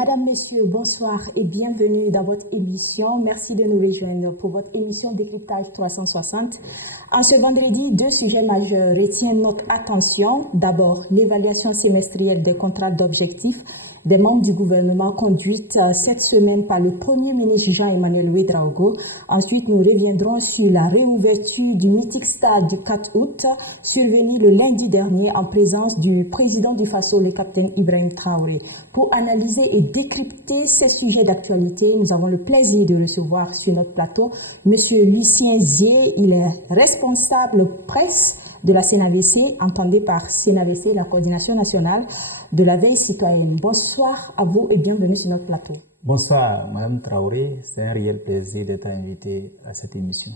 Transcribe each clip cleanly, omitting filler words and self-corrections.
Madame, Monsieur, bonsoir et bienvenue dans votre émission. Merci de nous rejoindre pour votre émission Décryptage 360. En ce vendredi, deux sujets majeurs retiennent notre attention. D'abord, l'évaluation semestrielle des contrats d'objectifs des membres du gouvernement conduite cette semaine par le Premier ministre Jean-Emmanuel Ouédraogo. Ensuite, nous reviendrons sur la réouverture du mythique stade du 4 août, survenu le lundi dernier en présence du président du Faso, le capitaine Ibrahim Traoré. Pour analyser et décrypter ces sujets d'actualité, nous avons le plaisir de recevoir sur notre plateau M. Lucien Zier. Il est responsable presse de la CNAVC, entendez par CNAVC la coordination nationale de la veille citoyenne. Bonsoir à vous et bienvenue sur notre plateau. Bonsoir Madame Traoré, c'est un réel plaisir d'être invité à cette émission.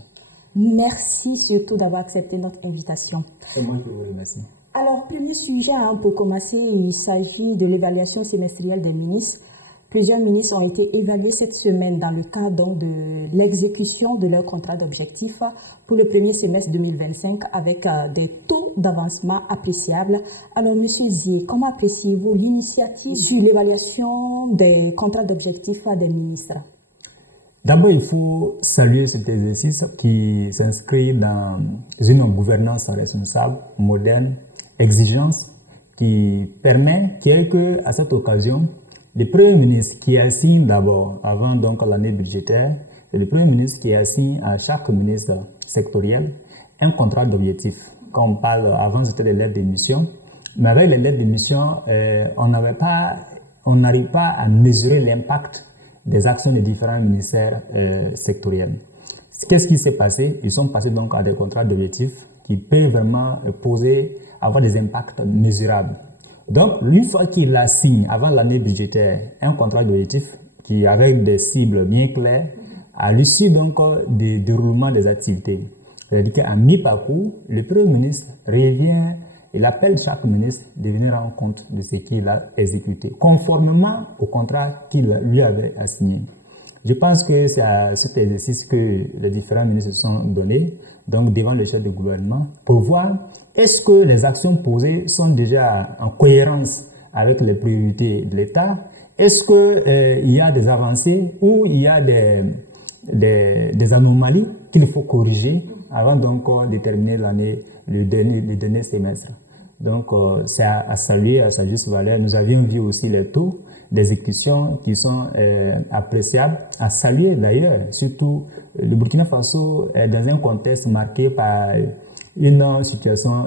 Merci surtout d'avoir accepté notre invitation. C'est moi qui vous remercie. Alors, premier sujet pour commencer, il s'agit de l'évaluation semestrielle des ministres. Plusieurs ministres ont été évalués cette semaine dans le cadre de l'exécution de leur contrat d'objectif pour le premier semestre 2025 avec des taux d'avancement appréciables. Alors, M. Zier, comment appréciez-vous l'initiative sur l'évaluation des contrats d'objectifs des ministres? D'abord, il faut saluer cet exercice qui s'inscrit dans une gouvernance responsable, moderne, exigeante, qui permet qu'à cette occasion, le Premier ministre qui assigne d'abord, avant donc l'année budgétaire, le Premier ministre qui assigne à chaque ministre sectoriel un contrat d'objectif. Quand on parle, avant c'était des lettres de mission, mais avec les lettres de mission, on n'arrive pas à mesurer l'impact des actions des différents ministères sectoriels. Qu'est-ce qui s'est passé? Ils sont passés donc à des contrats d'objectifs qui peuvent vraiment avoir des impacts mesurables. Donc, une fois qu'il assigne avant l'année budgétaire un contrat d'objectif qui avec des cibles bien claires, à l'issue donc du déroulement des activités, c'est-à-dire qu'à mi-parcours, le Premier ministre revient, il appelle chaque ministre de venir rendre compte de ce qu'il a exécuté, conformément au contrat qu'il lui avait assigné. Je pense que c'est à cet exercice que les différents ministres se sont donnés, donc devant le chef de gouvernement, pour voir est-ce que les actions posées sont déjà en cohérence avec les priorités de l'État? Est-ce qu'il y a des avancées ou il y a des anomalies qu'il faut corriger avant donc de terminer l'année, le dernier semestre? Donc, c'est à saluer à sa juste valeur. Nous avions vu aussi les taux d'exécution qui sont appréciables, à saluer d'ailleurs. Surtout, le Burkina Faso est dans un contexte marqué par une situation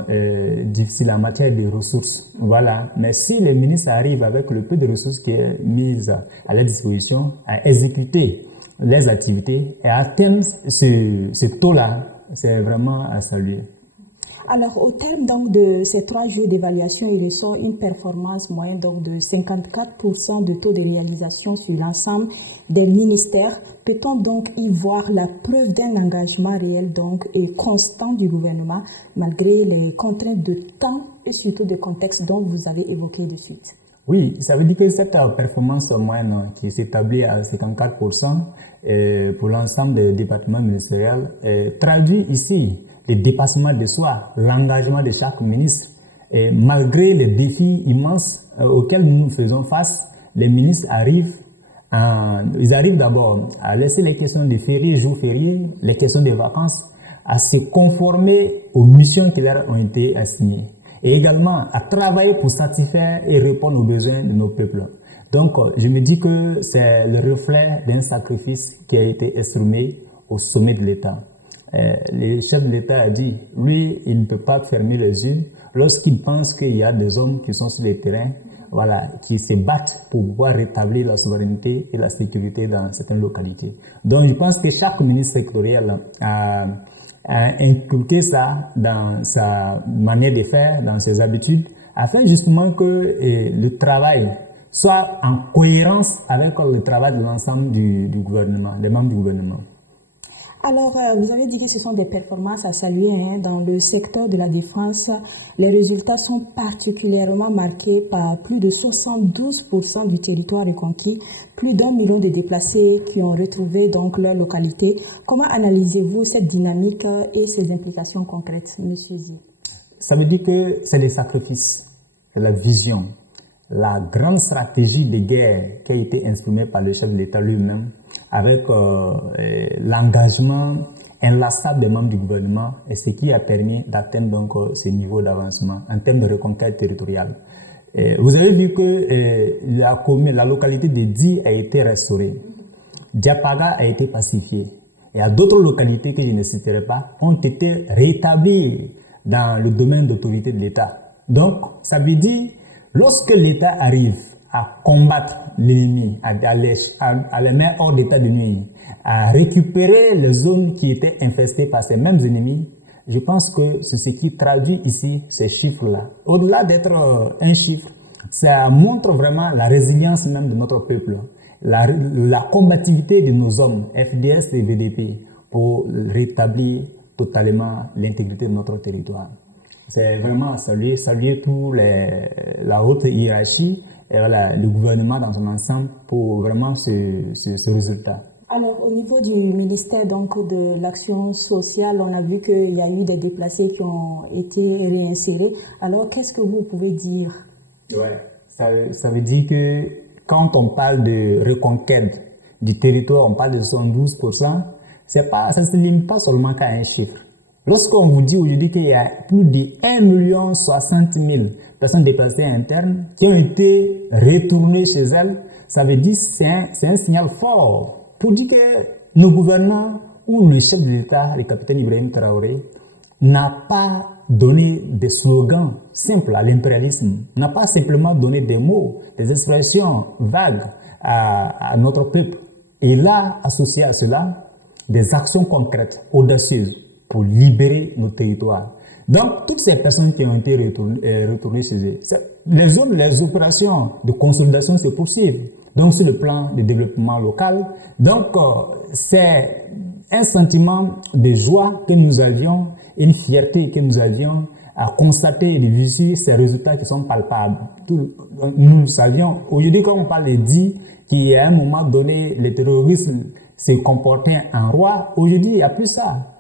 difficile en matière de ressources. Voilà. Mais si les ministres arrivent avec le peu de ressources qui est mise à leur disposition à exécuter les activités et à atteindre ce taux-là, c'est vraiment à saluer. Alors, au terme donc de ces 3 jours d'évaluation, il ressort une performance moyenne donc de 54% de taux de réalisation sur l'ensemble des ministères. Peut-on donc y voir la preuve d'un engagement réel donc et constant du gouvernement malgré les contraintes de temps et surtout de contexte dont vous avez évoqué de suite? Oui, ça veut dire que cette performance moyenne qui s'établit à 54% pour l'ensemble des départements ministériels traduit ici le dépassement de soi, l'engagement de chaque ministre. Et malgré les défis immenses auxquels nous faisons face, les ministres arrivent d'abord à laisser les questions de fériés, jours fériés, les questions de vacances, à se conformer aux missions qui leur ont été assignées. Et également à travailler pour satisfaire et répondre aux besoins de nos peuples. Donc, je me dis que c'est le reflet d'un sacrifice qui a été exprimé au sommet de l'État. Le chef de l'État a dit, lui, il ne peut pas fermer les yeux lorsqu'il pense qu'il y a des hommes qui sont sur le terrain, voilà, qui se battent pour pouvoir rétablir la souveraineté et la sécurité dans certaines localités. Donc, je pense que chaque ministre sectoriel a inculqué ça dans sa manière de faire, dans ses habitudes, afin justement que le travail soit en cohérence avec le travail de l'ensemble du gouvernement, des membres du gouvernement. Alors, vous avez dit que ce sont des performances à saluer. Dans le secteur de la défense, les résultats sont particulièrement marqués par plus de 72% du territoire reconquis, plus d'1 million de déplacés qui ont retrouvé donc leur localité. Comment analysez-vous cette dynamique et ses implications concrètes, M. Zier? Ça veut dire que c'est des sacrifices, c'est la vision, la grande stratégie de guerre qui a été exprimée par le chef de l'État lui-même, avec l'engagement inlassable des membres du gouvernement, et ce qui a permis d'atteindre donc ce niveau d'avancement en termes de reconquête territoriale. Vous avez vu que la localité de Di a été restaurée, Diapaga a été pacifiée, et d'autres localités que je ne citerai pas ont été rétablies dans le domaine d'autorité de l'État. Donc, ça veut dire, lorsque l'État arrive à combattre l'ennemi, à les mettre hors d'état de nuire, à récupérer les zones qui étaient infestées par ces mêmes ennemis, je pense que c'est ce qui traduit ici ces chiffres-là. Au-delà d'être un chiffre, ça montre vraiment la résilience même de notre peuple, la combativité de nos hommes, FDS et VDP, pour rétablir totalement l'intégrité de notre territoire. C'est vraiment à saluer tout la haute hiérarchie et voilà, le gouvernement dans son ensemble pour vraiment ce résultat. Alors, au niveau du ministère donc, de l'Action sociale, on a vu qu'il y a eu des déplacés qui ont été réinsérés. Alors, qu'est-ce que vous pouvez dire? Ouais, ça veut dire que quand on parle de reconquête du territoire, on parle de 72%, ça ne se limite pas seulement qu'à un chiffre. Lorsqu'on vous dit aujourd'hui qu'il y a plus de 1 060 000 personnes déplacées internes qui ont été retournées chez elles, ça veut dire que c'est un signal fort pour dire que nos gouvernants ou le chef de l'État, le capitaine Ibrahim Traoré, n'a pas donné des slogans simples à l'impérialisme, n'a pas simplement donné des mots, des expressions vagues à notre peuple. Et il a associé à cela des actions concrètes, audacieuses, pour libérer nos territoires. Donc, toutes ces personnes qui ont été retournées chez eux, les opérations de consolidation se poursuivent. Donc, sur le plan de développement local. Donc, c'est un sentiment de joie que nous avions, une fierté que nous avions à constater et de vivre ces résultats qui sont palpables. Nous savions, aujourd'hui, quand on parle de dit qu'à un moment donné, le terrorisme se comportait en roi, aujourd'hui, il n'y a plus ça.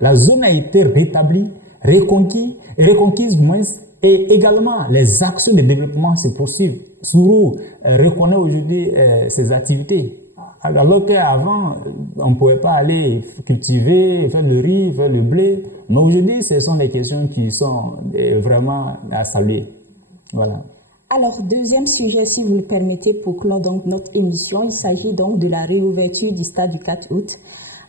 La zone a été rétablie, reconquise moins, et également les actions de développement se poursuivent. Sourou reconnaît aujourd'hui ses activités. Alors qu'avant, on ne pouvait pas aller cultiver, faire le riz, faire le blé. Mais aujourd'hui, ce sont des questions qui sont vraiment à saluer. Voilà. Alors, deuxième sujet, si vous le permettez, pour clore donc notre émission, il s'agit donc de la réouverture du stade du 4 août.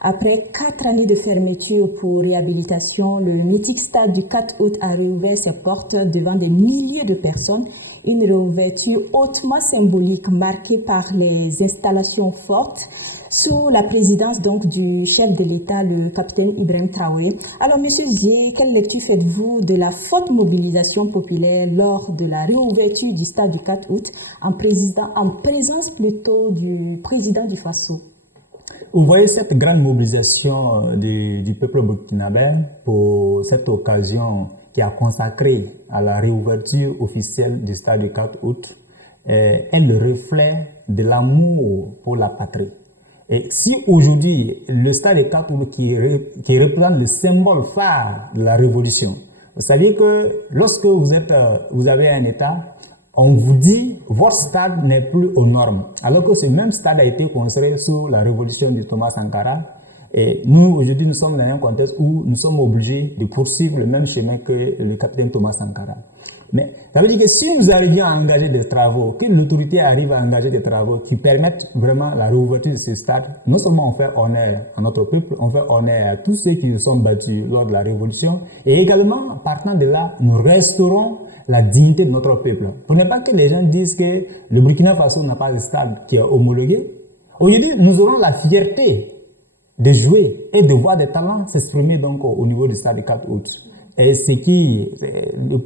Après 4 années de fermeture pour réhabilitation, le mythique stade du 4 août a réouvert ses portes devant des milliers de personnes. Une réouverture hautement symbolique marquée par les installations fortes sous la présidence donc du chef de l'État, le capitaine Ibrahim Traoré. Alors, Monsieur Zié, quelle lecture faites-vous de la forte mobilisation populaire lors de la réouverture du stade du 4 août en présence plutôt du président du Faso? Vous voyez cette grande mobilisation du peuple burkinabé pour cette occasion qui a consacré à la réouverture officielle du stade du 4 août est le reflet de l'amour pour la patrie. Et si aujourd'hui, le stade du 4 août qui représente le symbole phare de la révolution, vous savez que lorsque vous avez un État, on vous dit votre stade n'est plus aux normes, alors que ce même stade a été construit sous la révolution de Thomas Sankara. Et nous, aujourd'hui, nous sommes dans un contexte où nous sommes obligés de poursuivre le même chemin que le capitaine Thomas Sankara. Mais ça veut dire que si nous arrivions à engager des travaux, que l'autorité arrive à engager des travaux qui permettent vraiment la réouverture de ce stade, non seulement on fait honneur à notre peuple, on fait honneur à tous ceux qui se sont battus lors de la révolution, et également, partant de là, nous restaurons la dignité de notre peuple. Pour ne pas que les gens disent que le Burkina Faso n'a pas de stade qui est homologué, aujourd'hui, nous aurons la fierté de jouer et de voir des talents s'exprimer donc au niveau du stade du 4 août. Et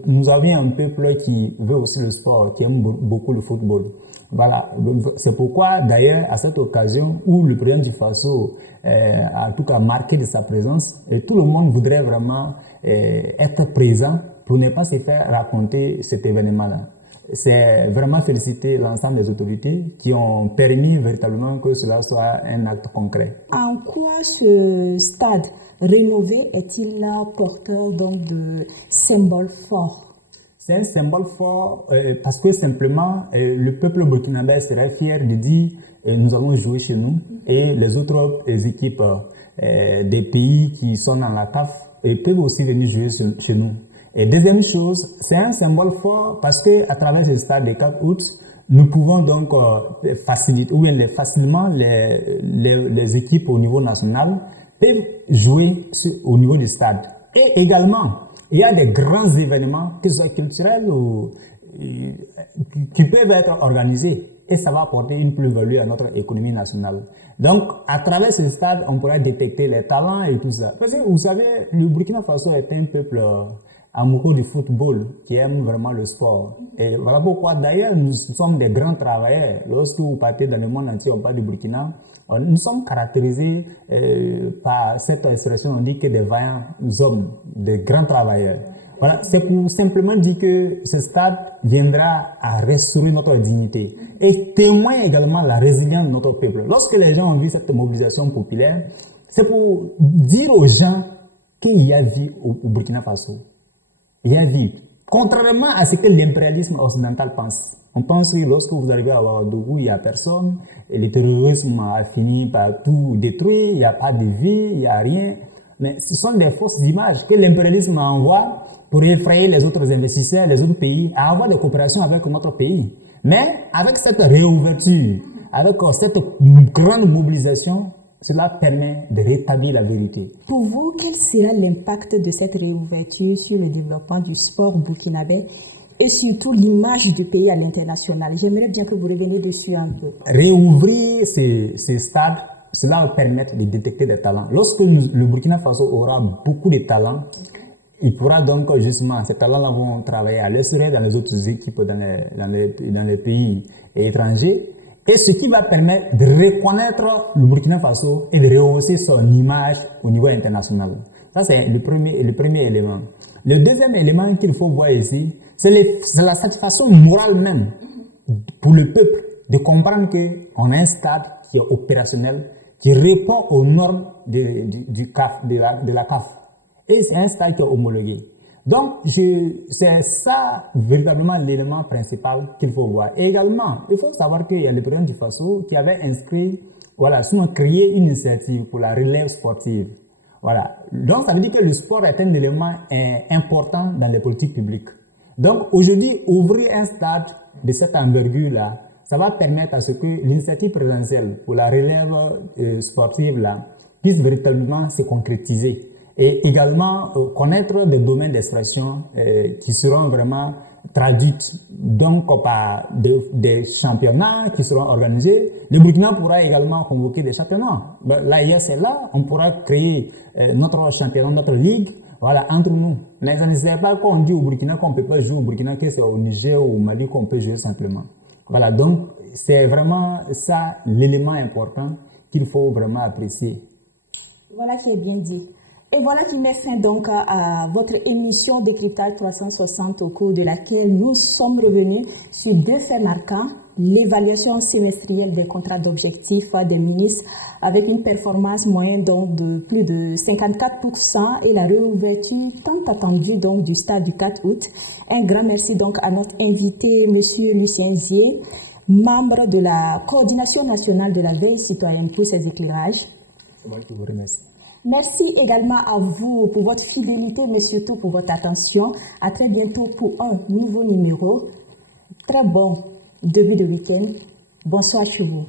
nous avions un peuple qui veut aussi le sport, qui aime beaucoup le football. Voilà. C'est pourquoi, d'ailleurs, à cette occasion où le président du Faso a en tout cas marqué de sa présence, et tout le monde voudrait vraiment être présent pour ne pas se faire raconter cet événement-là. C'est vraiment féliciter l'ensemble des autorités qui ont permis véritablement que cela soit un acte concret. En quoi ce stade rénové est-il là porteur donc de symboles forts? C'est un symbole fort parce que simplement le peuple burkinabé serait fier de dire nous allons jouer chez nous et les autres équipes des pays qui sont dans la CAF peuvent aussi venir jouer chez nous. Et deuxième chose, c'est un symbole fort parce que à travers ce stade du 4 août, nous pouvons donc faciliter, ou bien facilement les équipes au niveau national peuvent jouer au niveau du stade. Et également, il y a des grands événements, que ce soit culturels ou qui peuvent être organisés. Et ça va apporter une plus-value à notre économie nationale. Donc, à travers ce stade, on pourra détecter les talents et tout ça. Parce que vous savez, le Burkina Faso est un peuple amoureux du football, qui aime vraiment le sport. Et voilà pourquoi, d'ailleurs, nous sommes des grands travailleurs. Lorsque vous partez dans le monde entier, on parle du Burkina, nous sommes caractérisés par cette expression, on dit que des vaillants hommes, des grands travailleurs. Voilà, c'est pour simplement dire que ce stade viendra à restaurer notre dignité et témoigne également la résilience de notre peuple. Lorsque les gens ont vu cette mobilisation populaire, c'est pour dire aux gens qu'il y a vie au Burkina Faso. Il y a vie. Contrairement à ce que l'impérialisme occidental pense. On pense que lorsque vous arrivez à Ouagadougou, il n'y a personne, et le terrorisme a fini par tout détruire, il n'y a pas de vie, il n'y a rien. Mais ce sont des fausses images que l'impérialisme envoie pour effrayer les autres investisseurs, les autres pays, à avoir des coopérations avec notre pays. Mais avec cette réouverture, avec cette grande mobilisation, cela permet de rétablir la vérité. Pour vous, quel sera l'impact de cette réouverture sur le développement du sport burkinabé et surtout l'image du pays à l'international? J'aimerais bien que vous reveniez dessus un peu. Réouvrir ces stades, cela va permettre de détecter des talents. Lorsque le Burkina Faso aura beaucoup de talents, il pourra donc justement, ces talents-là vont travailler à l'extérieur dans les autres équipes dans les pays étrangers. Et ce qui va permettre de reconnaître le Burkina Faso et de rehausser son image au niveau international. Ça, c'est le premier élément. Le deuxième élément qu'il faut voir ici, c'est la satisfaction morale même pour le peuple de comprendre qu'on a un stade qui est opérationnel, qui répond aux normes de la CAF. Et c'est un stade qui est homologué. Donc, c'est ça véritablement l'élément principal qu'il faut voir. Et également, il faut savoir qu'il y a le président du Faso qui avait inscrit, sinon créé une initiative pour la relève sportive. Voilà. Donc, ça veut dire que le sport est un élément important dans les politiques publiques. Donc, aujourd'hui, ouvrir un stade de cette envergure-là, ça va permettre à ce que l'initiative présidentielle pour la relève sportive-là puisse véritablement se concrétiser. Et également connaître des domaines d'expression qui seront vraiment traduits donc par des championnats qui seront organisés. Le Burkina pourra également convoquer des championnats. Là, c'est là, on pourra créer notre championnat, notre ligue, entre nous. Mais ça ne sert pas qu'on dit au Burkina qu'on ne peut pas jouer au Burkina, que c'est au Niger ou au Mali qu'on peut jouer simplement. Voilà, donc c'est vraiment ça l'élément important qu'il faut vraiment apprécier. Voilà qui est bien dit. Et voilà qui met fin donc à votre émission Décryptage 360 au cours de laquelle nous sommes revenus sur deux faits marquants. L'évaluation semestrielle des contrats d'objectifs des ministres avec une performance moyenne donc de plus de 54% et la réouverture tant attendue donc du stade du 4 août. Un grand merci donc à notre invité, M. Lucien Zier, membre de la Coordination nationale de la veille citoyenne pour ces éclairages. C'est moi qui vous remercie. Merci également à vous pour votre fidélité, mais surtout pour votre attention. À très bientôt pour un nouveau numéro. Très bon début de week-end. Bonsoir chez vous.